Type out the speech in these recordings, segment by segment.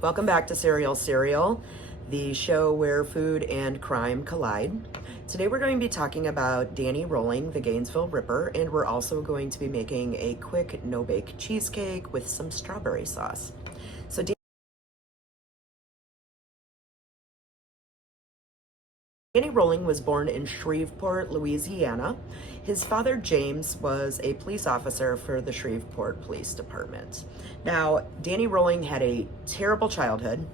Welcome back to Serial, the show where food and crime collide. Today we're going to be talking about Danny rolling the Gainesville Ripper, and we're also going to be making a quick no-bake cheesecake with some strawberry sauce. So Danny Rolling was born in Shreveport, Louisiana. His father, James, was a police officer for the Shreveport Police Department. Now, Danny Rolling had a terrible childhood.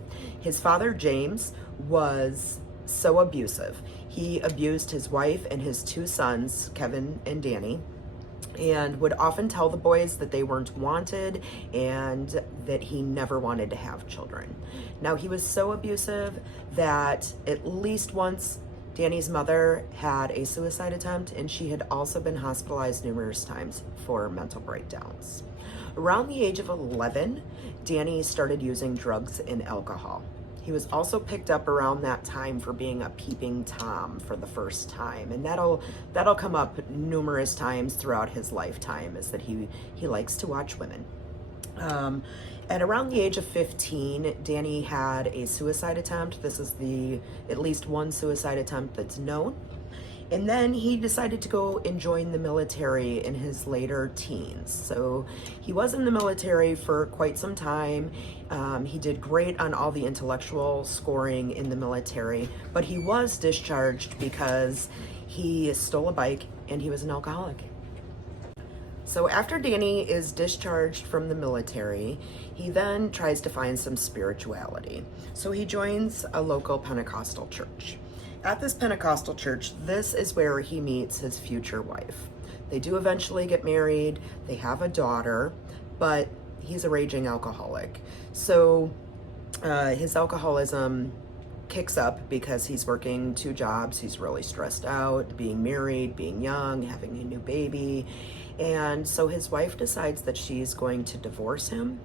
His father, James, was so abusive. He abused his wife and his two sons, Kevin and Danny, and would often tell the boys that they weren't wanted and that he never wanted to have children. Now, he was so abusive that at least once Danny's mother had a suicide attempt, and she had also been hospitalized numerous times for mental breakdowns. Around the age of 11, Danny started using drugs and alcohol. He was also picked up around that time for being a peeping Tom for the first time, and that'll come up numerous times throughout his lifetime, is that he likes to watch women. At around the age of 15, Danny had a suicide attempt. This is the at least one suicide attempt that's known. And then he decided to go and join the military in his later teens. So he was in the military for quite some time. He did great on all the intellectual scoring in the military, but he was discharged because he stole a bike and he was an alcoholic. So after Danny is discharged from the military, he then tries to find some spirituality. So he joins a local Pentecostal church. At this Pentecostal church, this is where he meets his future wife. They do eventually get married, they have a daughter, but he's a raging alcoholic. So his alcoholism kicks up because he's working two jobs, he's really stressed out, being married, being young, having a new baby. And so his wife decides that she's going to divorce him.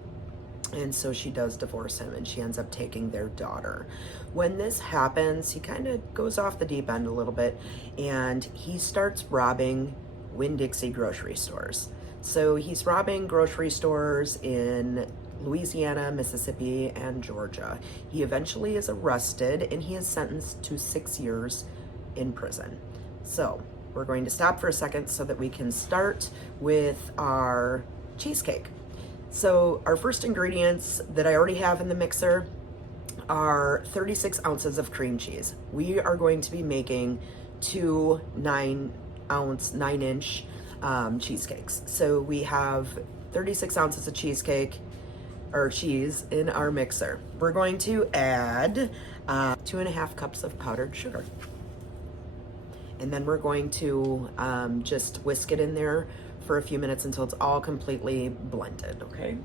And so she does divorce him, and she ends up taking their daughter. When this happens, he kind of goes off the deep end a little bit, and he starts robbing Winn-Dixie grocery stores. So he's robbing grocery stores in Louisiana, Mississippi, and Georgia. He eventually is arrested, and he is sentenced to 6 years in prison. So we're going to stop for a second so that we can start with our cheesecake. So our first ingredients that I already have in the mixer are 36 ounces of cream cheese. We are going to be making two 9-inch cheesecakes. So we have 36 ounces of cheese in our mixer. We're going to add 2.5 cups of powdered sugar. And then we're going to just whisk it in there for a few minutes until it's all completely blended, okay?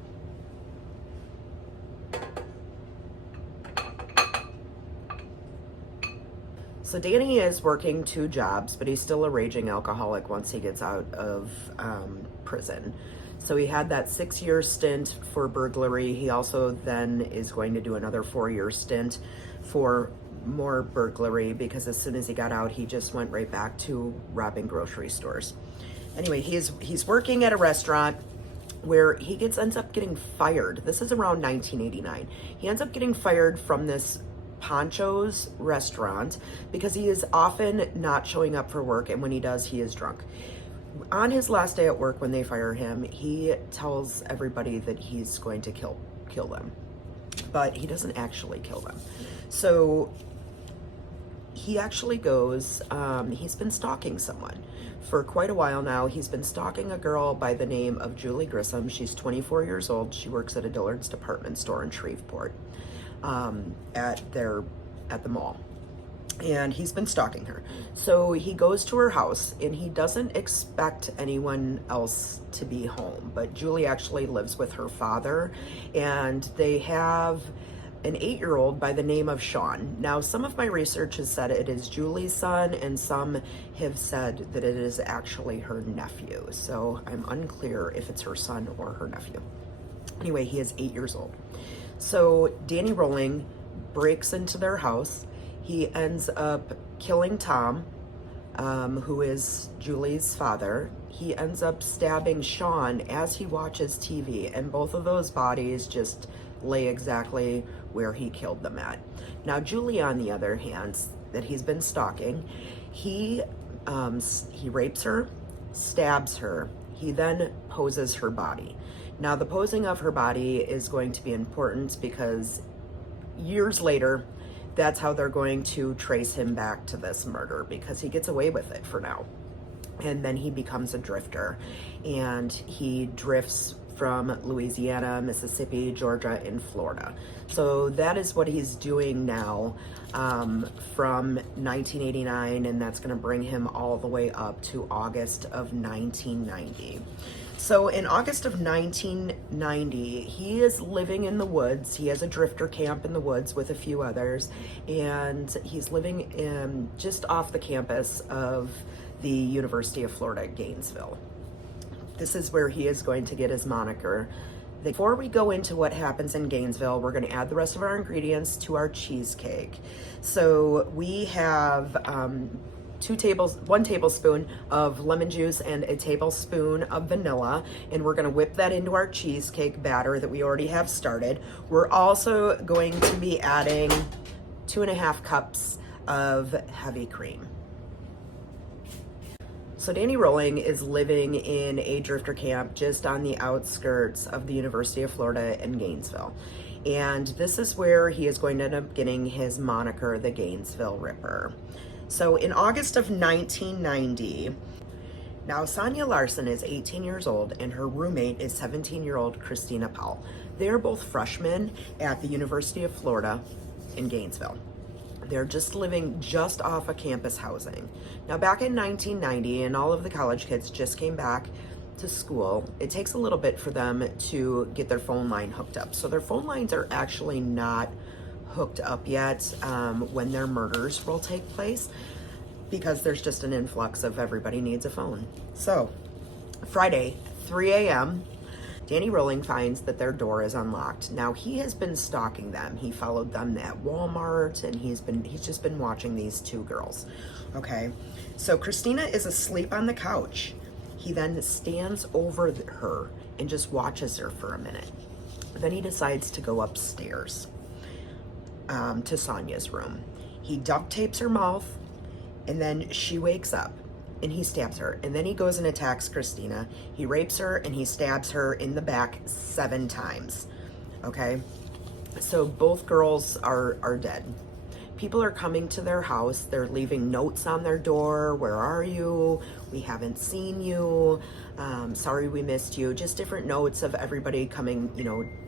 So Danny is working two jobs, but he's still a raging alcoholic once he gets out of prison. So he had that 6-year stint for burglary. He also then is going to do another 4-year stint for more burglary, because as soon as he got out, he just went right back to robbing grocery stores. Anyway, he's working at a restaurant where he ends up getting fired. This is around 1989. He ends up getting fired from this Pancho's restaurant because he is often not showing up for work, and when he does, he is drunk. On his last day at work, when they fire him, he tells everybody that he's going to kill them, but he doesn't actually kill them. So he actually goes, he's been stalking someone for quite a while now. He's been stalking a girl by the name of Julie Grissom. She's 24 years old. She works at a Dillard's department store in Shreveport, at the mall. And he's been stalking her. So he goes to her house, and he doesn't expect anyone else to be home, but Julie actually lives with her father, and they have an 8-year-old by the name of Sean. Now, some of my research has said it is Julie's son, and some have said that it is actually her nephew. So I'm unclear if it's her son or her nephew. Anyway, he is 8 years old. So Danny Rolling breaks into their house. He ends up killing Tom, who is Julie's father. He ends up stabbing Sean as he watches TV, and both of those bodies just lay exactly where he killed them at. Now, Julie, on the other hand, that he's been stalking, he rapes her, stabs her. He then poses her body. Now, the posing of her body is going to be important because years later, that's how they're going to trace him back to this murder, because he gets away with it for now. And then he becomes a drifter, and he drifts from Louisiana, Mississippi, Georgia, and Florida. So that is what he's doing now from 1989, and that's going to bring him all the way up to August of 1990. So in August of 1990, he is living in the woods. He has a drifter camp in the woods with a few others, and he's living in just off the campus of the University of Florida at Gainesville. This is where he is going to get his moniker. Before we go into what happens in Gainesville, we're going to add the rest of our ingredients to our cheesecake. So we have 1 tablespoon of lemon juice and a tablespoon of vanilla, and we're going to whip that into our cheesecake batter that we already have started. We're also going to be adding 2.5 cups of heavy cream. So Danny Rolling is living in a drifter camp just on the outskirts of the University of Florida in Gainesville. And this is where he is going to end up getting his moniker, the Gainesville Ripper. So in August of 1990, now Sonia Larson is 18 years old and her roommate is 17-year-old Christina Powell. They're both freshmen at the University of Florida in Gainesville. They're just living just off of campus housing. Now, back in 1990, and all of the college kids just came back to school, it takes a little bit for them to get their phone line hooked up. So their phone lines are actually not hooked up yet when their murders will take place, because there's just an influx of everybody needs a phone. So Friday, 3 a.m., Danny Rolling finds that their door is unlocked. Now, he has been stalking them. He followed them at Walmart, and he's just been watching these two girls. Okay, so Christina is asleep on the couch. He then stands over her and just watches her for a minute. Then he decides to go upstairs to Sonia's room. He duct tapes her mouth, and then she wakes up. And he stabs her, and then he goes and attacks Christina. He rapes her and he stabs her in the back 7 times. Okay, so both girls are dead. People are coming to their house. They're leaving notes on their door. Where are you? We haven't seen you. Sorry we missed you. Just different notes of everybody coming,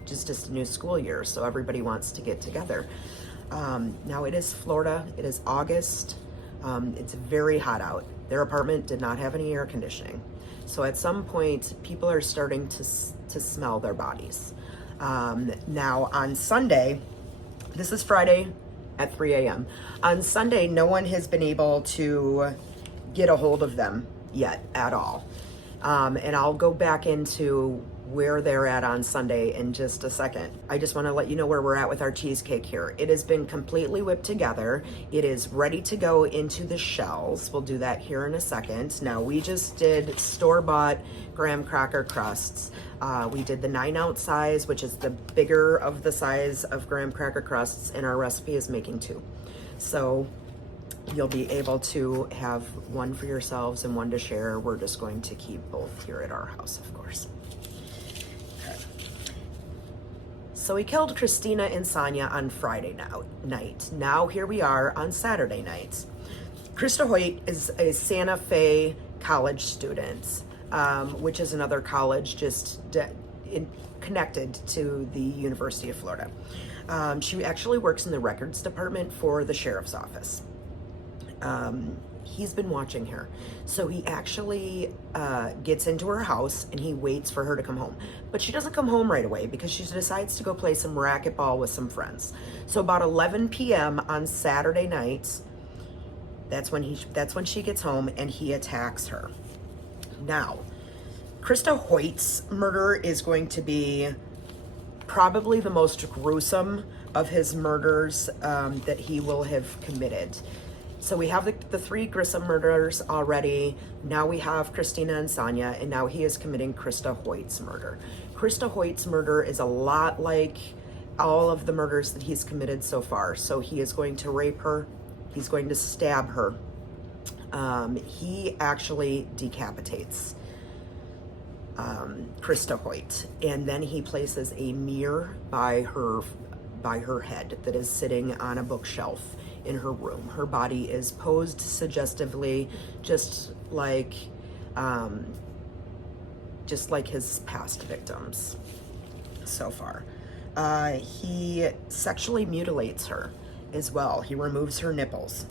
just a new school year, so everybody wants to get together. Now it is Florida. It is August. It's very hot out. Their apartment did not have any air conditioning. So at some point, people are starting to smell their bodies. Now on Sunday, this is Friday at 3 a.m. On Sunday, no one has been able to get a hold of them yet at all. And I'll go back into where they're at on Sunday in just a second. I just want to let you know where we're at with our cheesecake here. It has been completely whipped together. It is ready to go into the shells. We'll do that here in a second. Now, we just did store-bought graham cracker crusts. We did the 9-ounce size, which is the bigger of the size of graham cracker crusts, and our recipe is making 2. So you'll be able to have one for yourselves and one to share. We're just going to keep both here at our house, of course. So he killed Christina and Sonia on Friday night. Now here we are on Saturday night. Krista Hoyt is a Santa Fe college student, which is another college just connected to the University of Florida. She actually works in the records department for the sheriff's office. He's been watching her. So he actually gets into her house and he waits for her to come home. But she doesn't come home right away because she decides to go play some racquetball with some friends. So about 11 p.m. on Saturday night, that's when she gets home and he attacks her. Now, Krista Hoyt's murder is going to be probably the most gruesome of his murders that he will have committed. So we have the 3 Grissom murders already. Now we have Christina and Sonia, and now he is committing Krista Hoyt's murder. Krista Hoyt's murder is a lot like all of the murders that he's committed so far. So he is going to rape her. He's going to stab her. He actually decapitates Krista Hoyt, and then he places a mirror by her head that is sitting on a bookshelf in her room. Her body is posed suggestively, just like his past victims so far. He sexually mutilates her as well. He removes her nipples.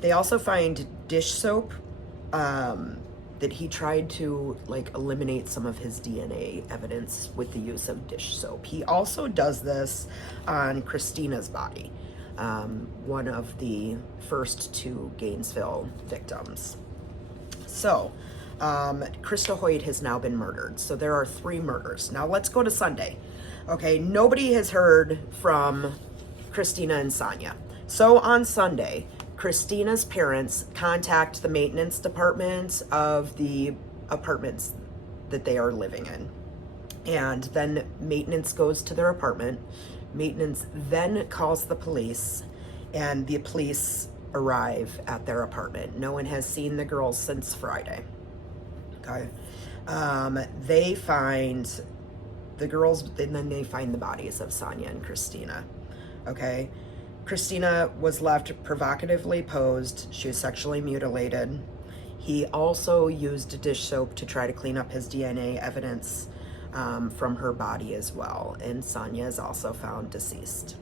They also find dish soap that he tried to eliminate some of his DNA evidence with the use of dish soap. He also does this on Christina's body, one of the first two Gainesville victims. So, Krista Hoyt has now been murdered. So there are 3 murders. Now let's go to Sunday. Okay, nobody has heard from Christina and Sonia. So on Sunday, Christina's parents contact the maintenance department of the apartments that they are living in. And then maintenance goes to their apartment. Maintenance then calls the police, and the police arrive at their apartment. No one has seen the girls since Friday. Okay. They find the girls, and then they find the bodies of Sonia and Christina. Okay. Christina was left provocatively posed. She was sexually mutilated. He also used dish soap to try to clean up his DNA evidence from her body as well. And Sonia is also found deceased.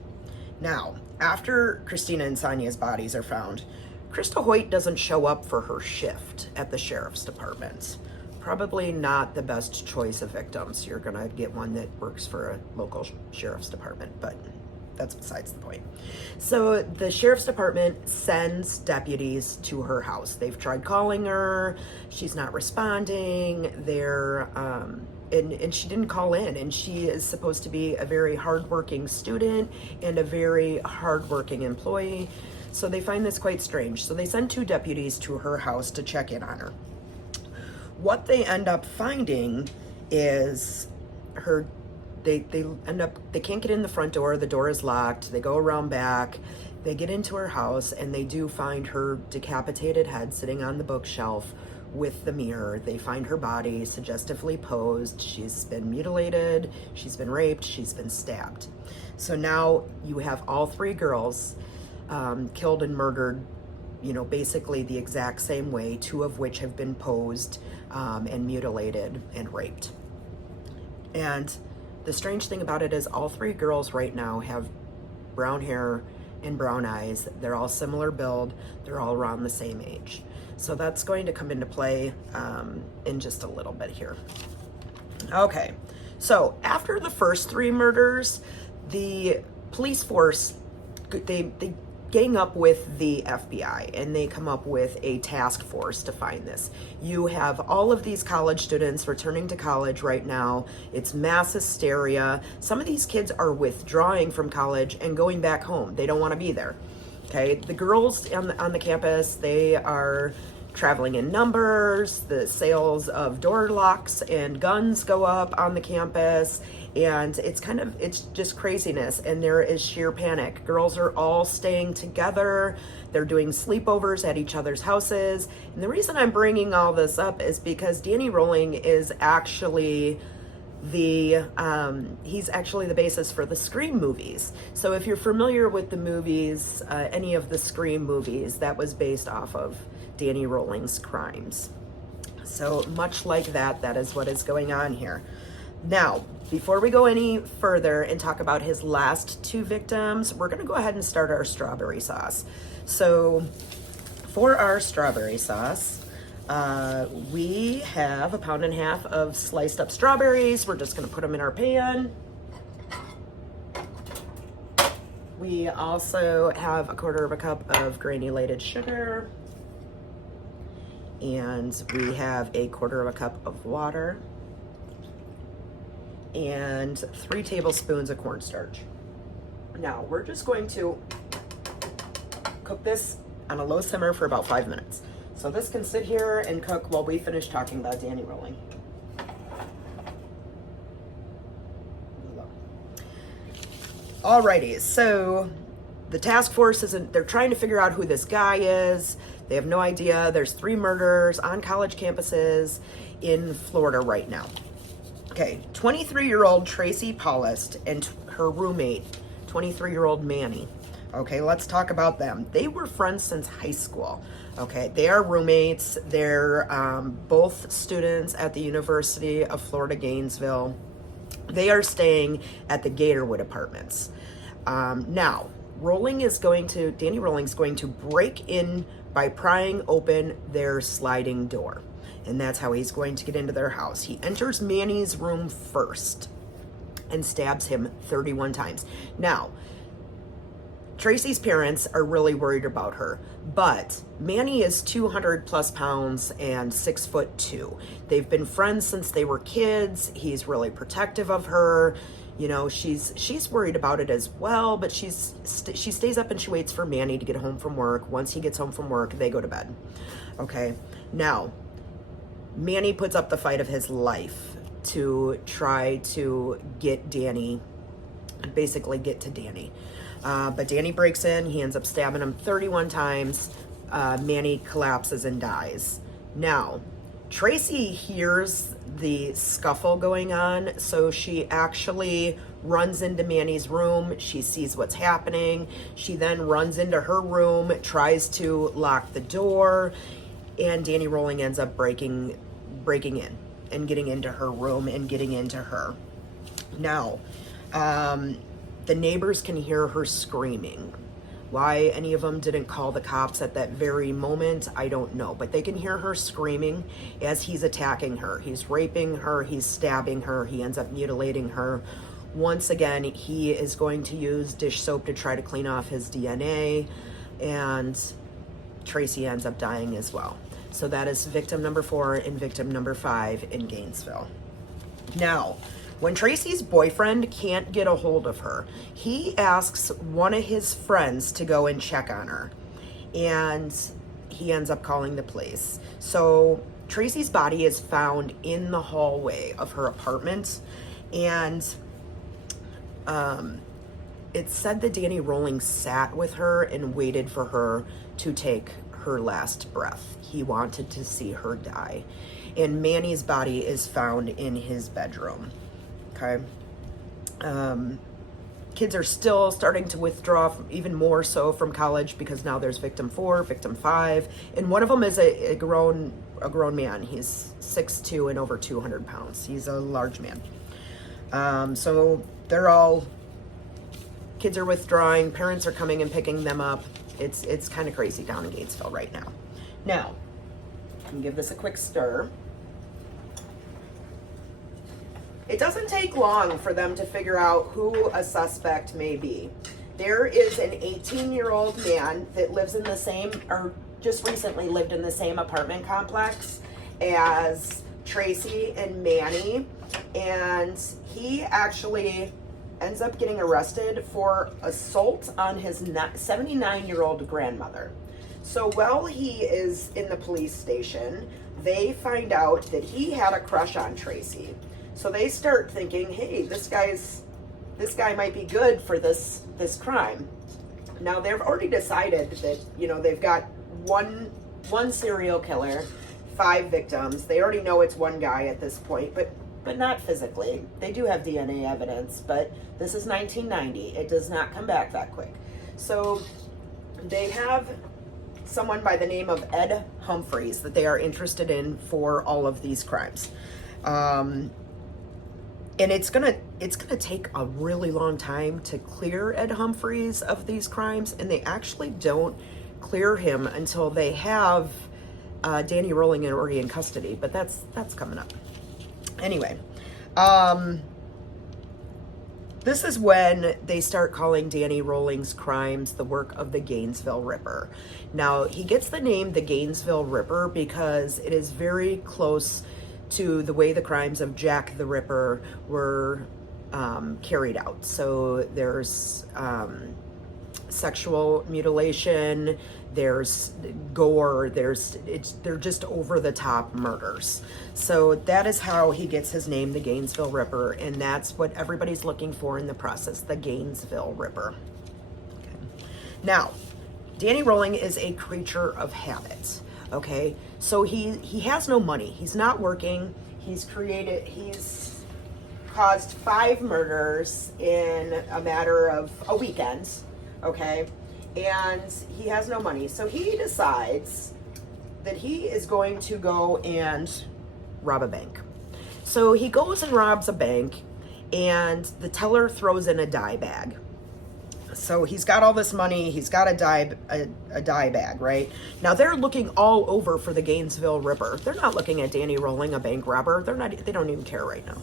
Now, after Christina and Sonia's bodies are found, Krista Hoyt doesn't show up for her shift at the sheriff's department. Probably not the best choice of victims. You're gonna get one that works for a local sheriff's department, but that's besides the point. So the sheriff's department sends deputies to her house. They've tried calling her. She's not responding. And she didn't call in. And she is supposed to be a very hardworking student and a very hardworking employee. So they find this quite strange. So they send 2 deputies to her house to check in on her. What they end up finding is they can't get in the front door. The door is locked. They go around back. They get into her house, and they do find her decapitated head sitting on the bookshelf with the mirror. They find her body suggestively posed. She's been mutilated. She's been raped. She's been stabbed. So now you have all 3 girls killed and murdered, basically the exact same way, 2 of which have been posed and mutilated and raped. And the strange thing about it is all 3 girls right now have brown hair and brown eyes. They're all similar build. They're all around the same age. So that's going to come into play in just a little bit here. Okay, so after the first 3 murders, the police force, they gang up with the FBI, and they come up with a task force to find this. You have all of these college students returning to college right now. It's mass hysteria. Some of these kids are withdrawing from college and going back home. They don't want to be there. Okay, the girls on the campus, they are traveling in numbers. The sales of door locks and guns go up on the campus, and it's just craziness, and there is sheer panic. Girls are all staying together. They're doing sleepovers at each other's houses. And the reason I'm bringing all this up is because Danny Rolling is actually he's actually the basis for the Scream movies. So if you're familiar with the movies, any of the Scream movies, that was based off of Danny Rolling's crimes. So much like that is what is going on here. Now, before we go any further and talk about his last 2 victims, we're going to go ahead and start our strawberry sauce. So for our strawberry sauce, we have 1.5 pounds of sliced up strawberries. We're just going to put them in our pan. We also have 1/4 cup of granulated sugar. And we have 1/4 cup of water. And 3 tablespoons of cornstarch. Now, we're just going to cook this on a low simmer for about 5 minutes. So this can sit here and cook while we finish talking about Danny Rolling. Alrighty, so the task force they're trying to figure out who this guy is. They have no idea. There's 3 murders on college campuses in Florida right now. Okay, 23-year-old Tracy Paulist and her roommate, 23-year-old Manny. Okay, let's talk about them. They were friends since high school. Okay, they are roommates. They're both students at the University of Florida, Gainesville. They are staying at the Gatorwood Apartments. Now, Danny Rolling's going to break in by prying open their sliding door. And that's how he's going to get into their house. He enters Manny's room first and stabs him 31 times. Now, Tracy's parents are really worried about her, but Manny is 200 plus pounds and 6'2". They've been friends since they were kids. He's really protective of her. You know, she's worried about it as well, but she stays up and she waits for Manny to get home from work. Once he gets home from work, they go to bed. Okay, now Manny puts up the fight of his life to try to get Danny, basically get to Danny. But Danny breaks in. He ends up stabbing him 31 times. Manny collapses and dies. Now, Tracy hears the scuffle going on, so she actually runs into Manny's room. She sees what's happening. She then runs into her room, tries to lock the door, and Danny Rolling ends up breaking in and getting into her room and getting into her. Now, the neighbors can hear her screaming. Why any of them didn't call the cops at that very moment, I don't know. But they can hear her screaming as he's attacking her. He's raping her, he's stabbing her, he ends up mutilating her. Once again, he is going to use dish soap to try to clean off his DNA, and Tracy ends up dying as well. So that is victim number 4 and victim number 5 in Gainesville. Now, when Tracy's boyfriend can't get a hold of her, he asks one of his friends to go and check on her, and he ends up calling the police. So Tracy's body is found in the hallway of her apartment, and it's said that Danny Rolling sat with her and waited for her to take her last breath. He wanted to see her die. And Manny's body is found in his bedroom. Okay. Kids are still starting to withdraw even more so from college, because now there's victim 4, victim 5, and one of them is a grown man. He's 6'2" and over 200 pounds. He's a large man. So kids are withdrawing. Parents are coming and picking them up. It's kind of crazy down in Gainesville right now. Now, I can give this a quick stir. It doesn't take long for them to figure out who a suspect may be. There is an 18-year-old man that lives in the same, or just recently lived in the same apartment complex as Tracy and Manny, and he actually ends up getting arrested for assault on his 79-year-old grandmother. So while he is in the police station, they find out that he had a crush on Tracy. So they start thinking, hey, this guy might be good for this crime. Now they've already decided that, you know, they've got one serial killer, 5 victims. They already know it's one guy at this point, but not physically. They do have DNA evidence, but this is 1990. It does not come back that quick. So they have someone by the name of Ed Humphreys that they are interested in for all of these crimes. And it's gonna take a really long time to clear Ed Humphreys of these crimes, and they actually don't clear him until they have Danny Rolling already in custody. But that's coming up. Anyway, this is when they start calling Danny Rolling's crimes the work of the Gainesville Ripper. Now, he gets the name the Gainesville Ripper because it is very close to the way the crimes of Jack the Ripper were carried out. So there's sexual mutilation, there's gore, they're just over the top murders. So that is how he gets his name, the Gainesville Ripper, and that's what everybody's looking for in the process, the Gainesville Ripper. Okay. Now, Danny Rolling is a creature of habit. Okay, so he has no money. He's not working. He's caused 5 murders in a matter of a weekend. Okay, and he has no money. So he decides that he is going to go and rob a bank. So he goes and robs a bank, and the teller throws in a dye bag. So he's got all this money, he's got a dye bag, right? Now they're looking all over for the Gainesville Ripper. They're not looking at Danny Rolling, a bank robber. They don't even care right now,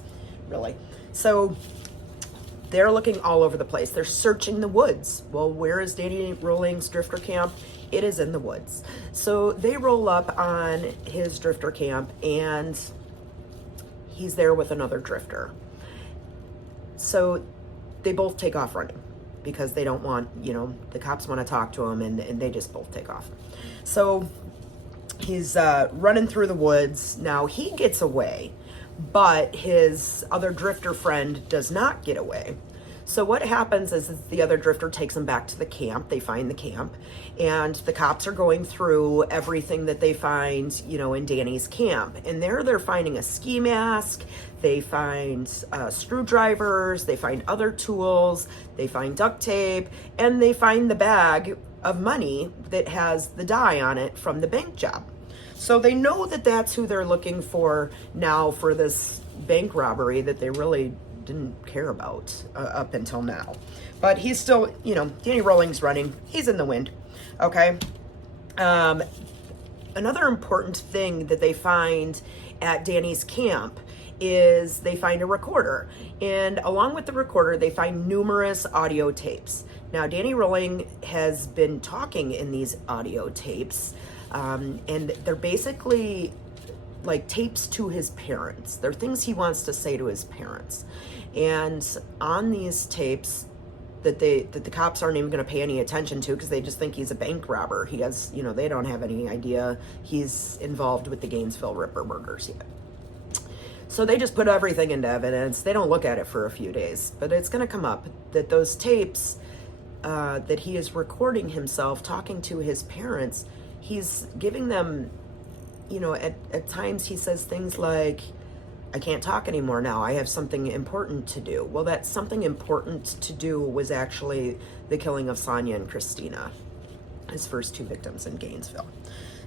really. So they're looking all over the place. They're searching the woods. Well, where is Danny Rolling's drifter camp? It is in the woods. So they roll up on his drifter camp, and he's there with another drifter. So they both take off running, because they don't want, the cops want to talk to him, and they just both take off. So he's running through the woods. Now he gets away, but his other drifter friend does not get away. So what happens is the other drifter takes him back to the camp. They find the camp, and the cops are going through everything that they find, in Danny's camp. And they're finding a ski mask. They find screwdrivers. They find other tools. They find duct tape, and they find the bag of money that has the dye on it from the bank job. So they know that that's who they're looking for now for this bank robbery that they really didn't care about up until now. But he's still, Danny Rolling's running. He's in the wind. Okay. Another important thing that they find at Danny's camp is they find a recorder. And along with the recorder, they find numerous audio tapes. Now, Danny Rolling has been talking in these audio tapes, and they're basically like tapes to his parents. They're things he wants to say to his parents. And on these tapes that the cops aren't even going to pay any attention to, because they just think he's a bank robber. He has, they don't have any idea he's involved with the Gainesville Ripper murders yet. So they just put everything into evidence. They don't look at it for a few days, but it's going to come up that those tapes that he is recording himself talking to his parents, he's giving them, at times he says things like, I can't talk anymore now. I have something important to do. Well, that something important to do was actually the killing of Sonia and Christina, his first 2 victims in Gainesville.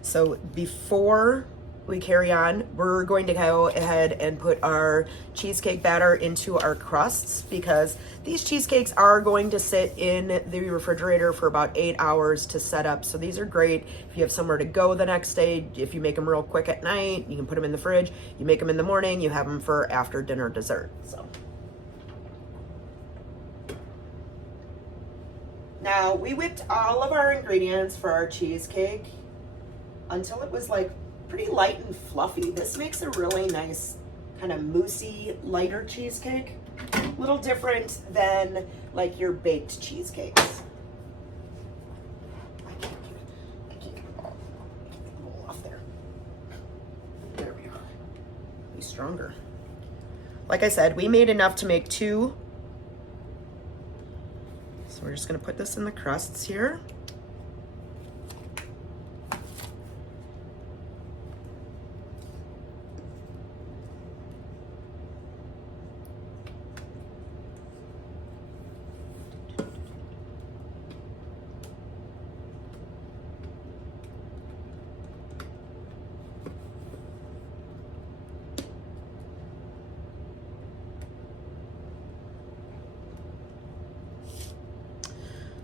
So before we carry on, we're going to go ahead and put our cheesecake batter into our crusts, because these cheesecakes are going to sit in the refrigerator for about 8 hours to set up. So these are great if you have somewhere to go the next day. If you make them real quick at night, you can put them in the fridge. You make them in the morning, you have them for after dinner dessert. So now we whipped all of our ingredients for our cheesecake until it was like pretty light and fluffy. This makes a really nice kind of moussey, lighter cheesecake. A little different than like your baked cheesecakes. I can't get it all off there. There we are. Be stronger. Like I said, we made enough to make 2. So we're just gonna put this in the crusts here.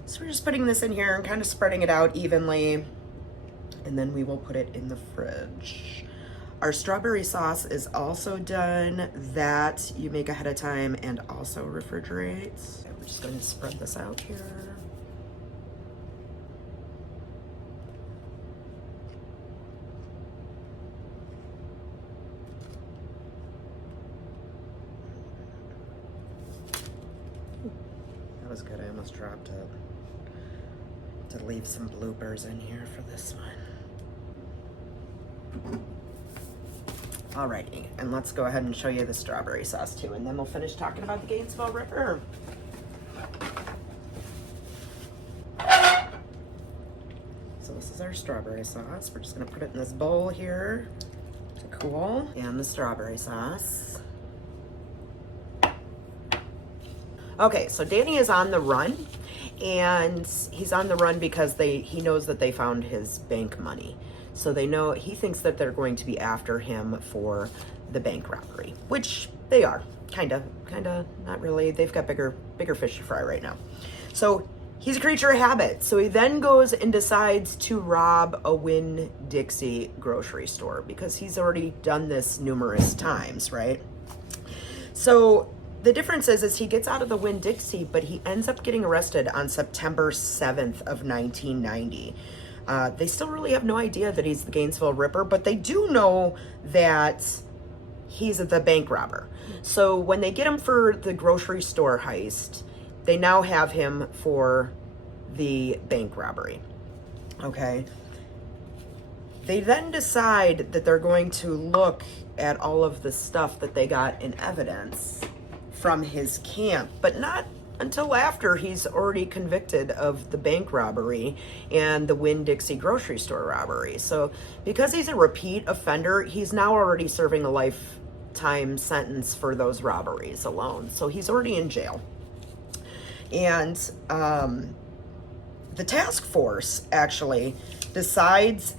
So we're just putting this in here and kind of spreading it out evenly, and then we will put it in the fridge. Our strawberry sauce is also done. That you make ahead of time and also refrigerate. So we're just going to spread this out here. That was good. I almost dropped it. to leave some bloopers in here for this one. Alrighty, and let's go ahead and show you the strawberry sauce too, and then we'll finish talking about the Gainesville Ripper. So this is our strawberry sauce. We're just gonna put it in this bowl here to cool. And the strawberry sauce. Okay, so Danny is on the run, and he's on the run because he knows that they found his bank money. So he thinks that they're going to be after him for the bank robbery, which they are, kinda, not really. They've got bigger fish to fry right now. So he's a creature of habit. So he then goes and decides to rob a Winn-Dixie grocery store because he's already done this numerous times, right? So the difference is he gets out of the Winn-Dixie, but he ends up getting arrested on September 7th of 1990. They still really have no idea that he's the Gainesville Ripper, but they do know that he's the bank robber. So when they get him for the grocery store heist, they now have him for the bank robbery. Okay. They then decide that they're going to look at all of the stuff that they got in evidence from his camp, but not until after he's already convicted of the bank robbery and the Winn-Dixie grocery store robbery. So because he's a repeat offender, he's now already serving a lifetime sentence for those robberies alone. So he's already in jail. And the task force actually decides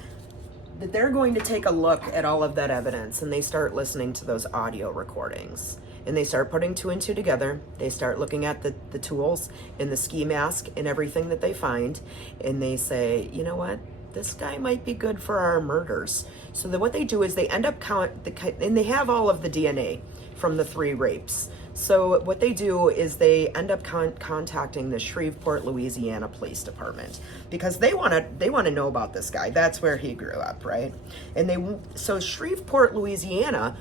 that they're going to take a look at all of that evidence, and they start listening to those audio recordings. And they start putting two and two together. They start looking at the tools and the ski mask and everything that they find. And they say, you know what? This guy might be good for our murders. So what they do is they end up and they have all of the DNA from the 3 rapes. So what they do is they end up contacting the Shreveport, Louisiana Police Department because they want to know about this guy. That's where he grew up, right? And so Shreveport, Louisiana,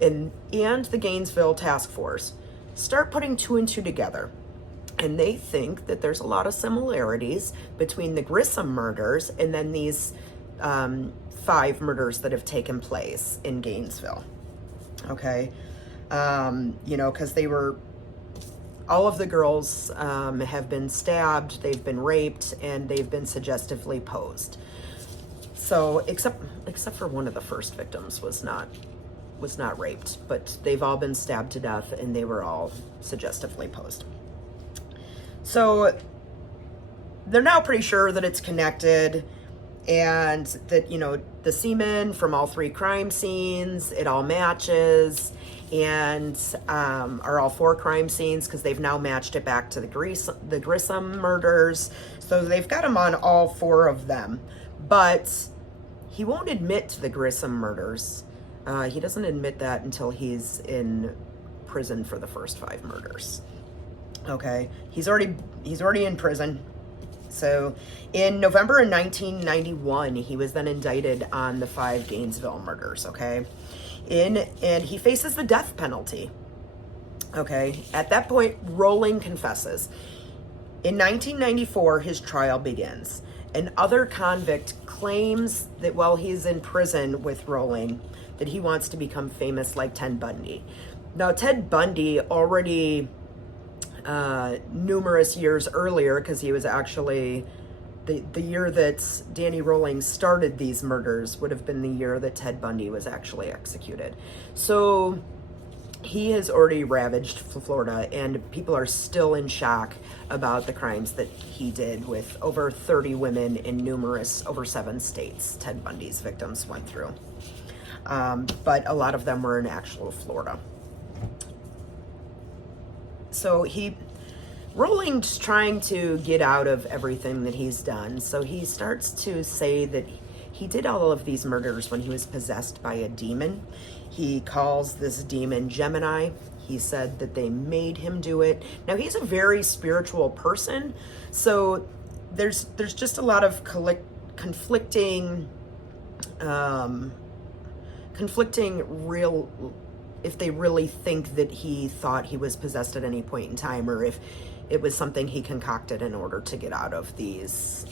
and the Gainesville Task Force start putting two and two together. And they think that there's a lot of similarities between the Grissom murders and then these 5 murders that have taken place in Gainesville. Okay. Because all of the girls have been stabbed, they've been raped, and they've been suggestively posed. So, except for one of the first victims was not raped, but they've all been stabbed to death and they were all suggestively posed. So they're now pretty sure that it's connected and that, the semen from all 3 crime scenes, it all matches, and are all 4 crime scenes because they've now matched it back to the Grissom murders. So they've got him on all 4 of them, but he won't admit to the Grissom murders. He doesn't admit that until he's in prison for the first 5 murders. Okay, he's already in prison. So in November of 1991, he was then indicted on the 5 Gainesville murders. Okay, and he faces the death penalty. Okay, at that point, Rolling confesses. In 1994, his trial begins. An other convict claims that while he's in prison with Rolling, that he wants to become famous like Ted Bundy. Now, Ted Bundy already, numerous years earlier, because he was actually, the year that Danny Rolling started these murders would have been the year that Ted Bundy was actually executed. So he has already ravaged Florida, and people are still in shock about the crimes that he did with over 30 women in over 7 states Ted Bundy's victims went through. But a lot of them were in actual Florida. So Rolling's trying to get out of everything that he's done. So he starts to say that he did all of these murders when he was possessed by a demon. He calls this demon Gemini. He said that they made him do it. Now, he's a very spiritual person. So there's just a lot of conflicting if they really think that he thought he was possessed at any point in time, or if it was something he concocted in order to get out of these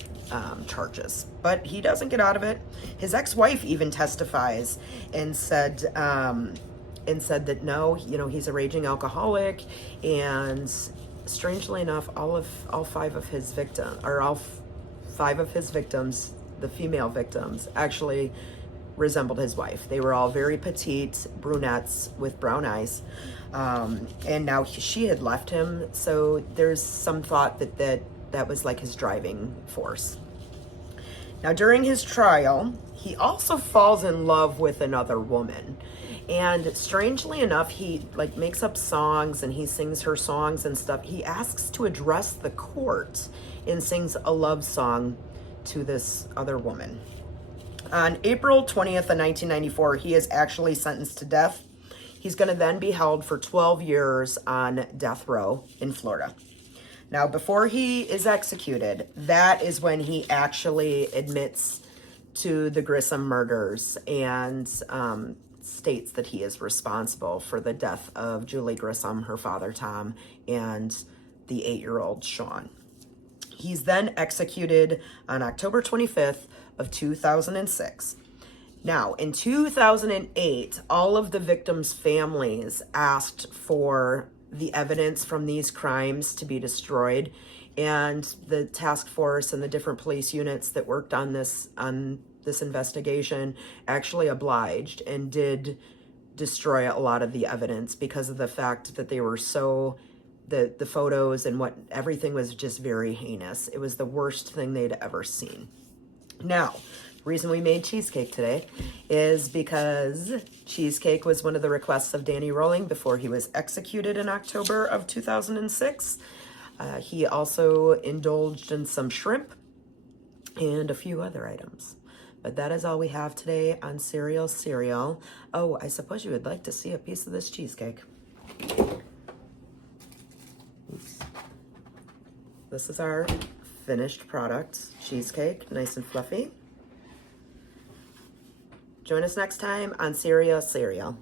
charges. But he doesn't get out of it. His ex-wife even testifies and said that no, he's a raging alcoholic, and strangely enough, all five of his victims, the female victims, actually resembled his wife. They were all very petite brunettes with brown eyes, and now she had left him. So there's some thought that was like his driving force. Now, during his trial, he also falls in love with another woman. And strangely enough, he like makes up songs and he sings her songs and stuff. He asks to address the court and sings a love song to this other woman. On April 20th of 1994, he is actually sentenced to death. He's going to then be held for 12 years on death row in Florida. Now, before he is executed, that is when he actually admits to the Grissom murders and states that he is responsible for the death of Julie Grissom, her father Tom, and the 8-year-old Sean. He's then executed on October 25th of 2006. Now, in 2008, all of the victims' families asked for the evidence from these crimes to be destroyed, and the task force and the different police units that worked on this investigation actually obliged and did destroy a lot of the evidence because of the fact that they were so the photos and everything was just very heinous. It was the worst thing they'd ever seen. Now, the reason we made cheesecake today is because cheesecake was one of the requests of Danny Rolling before he was executed in October of 2006. He also indulged in some shrimp and a few other items. But that is all we have today on Serial Cereal. Oh, I suppose you would like to see a piece of this cheesecake. Oops. This is our finished product, cheesecake, nice and fluffy. Join us next time on Serial Cereal.